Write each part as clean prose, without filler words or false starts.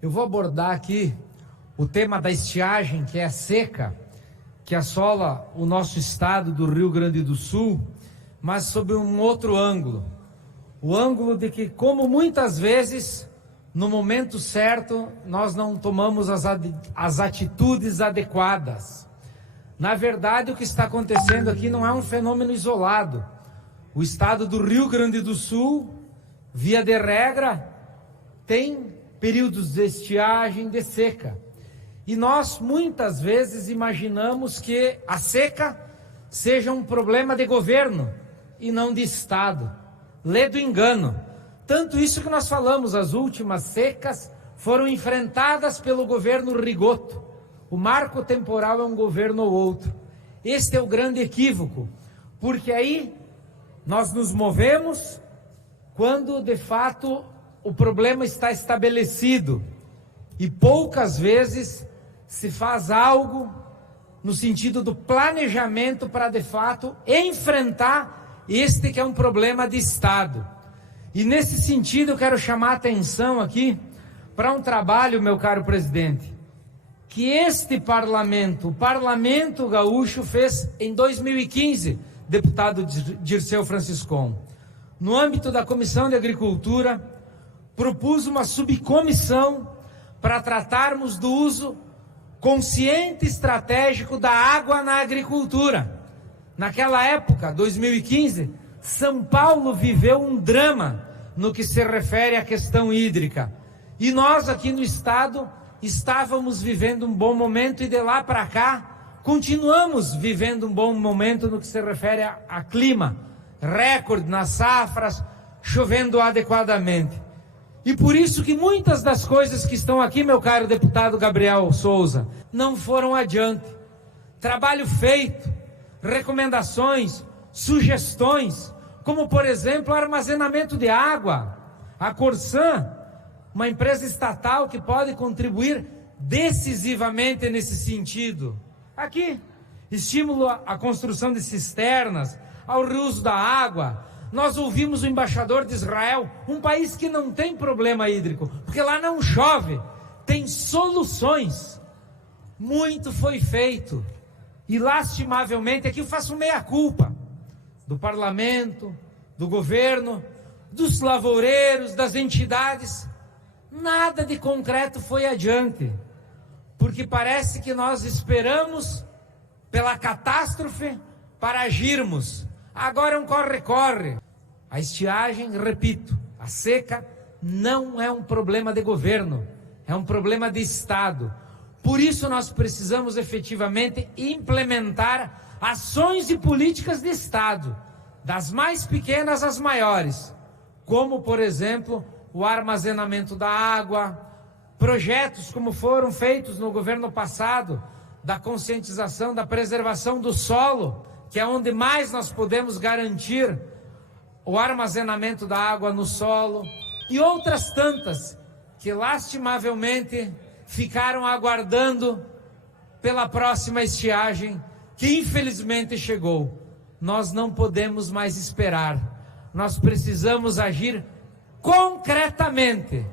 Eu vou abordar aqui o tema da estiagem, que é a seca, que assola o nosso estado do Rio Grande do Sul, mas sob um outro ângulo. O ângulo de que, como muitas vezes, no momento certo, nós não tomamos as atitudes adequadas. Na verdade, o que está acontecendo aqui não é um fenômeno isolado. O estado do Rio Grande do Sul, via de regra, tem períodos de estiagem, de seca. E nós, muitas vezes, imaginamos que a seca seja um problema de governo e não de Estado. Lê do engano. Tanto isso que nós falamos, as últimas secas foram enfrentadas pelo governo Rigoto. O marco temporal é um governo ou outro. Este é o grande equívoco, porque aí nós nos movemos quando, de fato, o problema está estabelecido. E poucas vezes se faz algo no sentido do planejamento para, de fato, enfrentar este que é um problema de Estado. E nesse sentido eu quero chamar a atenção aqui para um trabalho, meu caro presidente, que este parlamento, o Parlamento Gaúcho, fez em 2015, deputado Dirceu Franciscon. No âmbito da Comissão de Agricultura, propus uma subcomissão para tratarmos do uso consciente e estratégico da água na agricultura. Naquela época, 2015, São Paulo viveu um drama no que se refere à questão hídrica. E nós aqui no estado estávamos vivendo um bom momento e de lá para cá continuamos vivendo um bom momento no que se refere a clima. Recorde nas safras, chovendo adequadamente. E por isso que muitas das coisas que estão aqui, meu caro deputado Gabriel Souza, não foram adiante. Trabalho feito, recomendações, sugestões, como por exemplo o armazenamento de água. A Corsan, uma empresa estatal que pode contribuir decisivamente nesse sentido. Aqui, estímulo à construção de cisternas, ao reuso da água. Nós ouvimos o embaixador de Israel, um país que não tem problema hídrico, porque lá não chove, tem soluções. Muito foi feito. E lastimavelmente, aqui eu faço meia-culpa do parlamento, do governo, dos lavoureiros, das entidades. Nada de concreto foi adiante, porque parece que nós esperamos pela catástrofe para agirmos. Agora é um corre-corre. A estiagem, repito, a seca não é um problema de governo, é um problema de Estado. Por isso nós precisamos efetivamente implementar ações e políticas de Estado, das mais pequenas às maiores, como, por exemplo, o armazenamento da água, projetos como foram feitos no governo passado, da conscientização, da preservação do solo, que é onde mais nós podemos garantir o armazenamento da água no solo, e outras tantas que lastimavelmente ficaram aguardando pela próxima estiagem, que infelizmente chegou. Nós não podemos mais esperar, nós precisamos agir concretamente,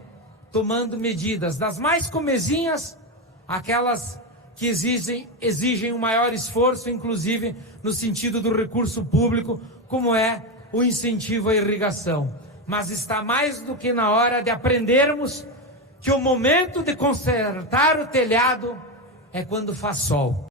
tomando medidas das mais comezinhas, aquelas que exigem um maior esforço, inclusive no sentido do recurso público, como é o incentivo à irrigação. Mas está mais do que na hora de aprendermos que o momento de consertar o telhado é quando faz sol.